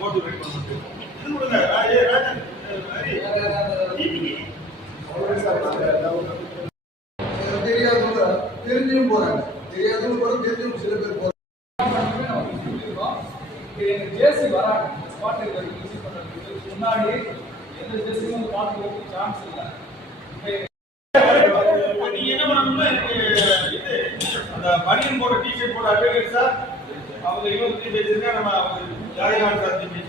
போட்டு வெயிட் பண்ணிட்டு இது கொடுங்க ஆ, ஏ ராஜன் ஹரி. தெரியாதவங்க தெரிஞ்சும் போறாங்க தெரியாதவங்க போறாங்க தெரிஞ்சவங்க சில பேர் போறாங்க ஜேசி வராங்க ஸ்பாட்டுக்கு விசிட் பண்ணுறதுக்கு முன்னாடி எந்த ஜேசியும் போக சான்ஸ் இல்லை நீங்க என்ன பண்ணணும்னா எனக்கு இது அந்த பனியன் போட டிஷர்ட் போட அட்வொகேட் சார் அவங்க இவங்க பத்தி பேசிருக்கா நம்ம ஜாதிகான் சார் பத்தி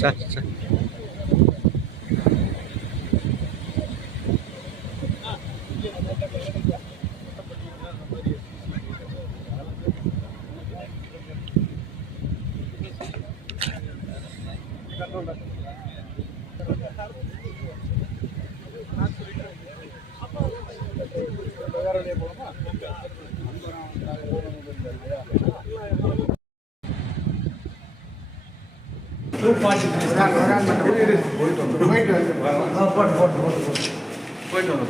சார் சார் போயிட்டு போயிட்டு வந்து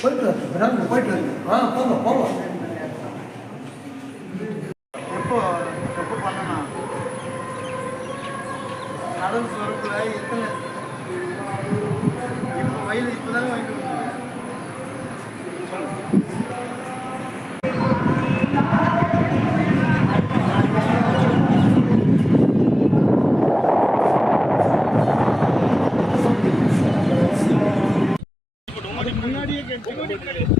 போயிட்டு வந்து போயிட்டு வந்து ஆ போங்க போங்க எப்போ எப்போ பண்ணலாம் கடல் சொரப்பில் எத்தனை? இப்போ வாங்கிட்டு ఇంకేం చిన్న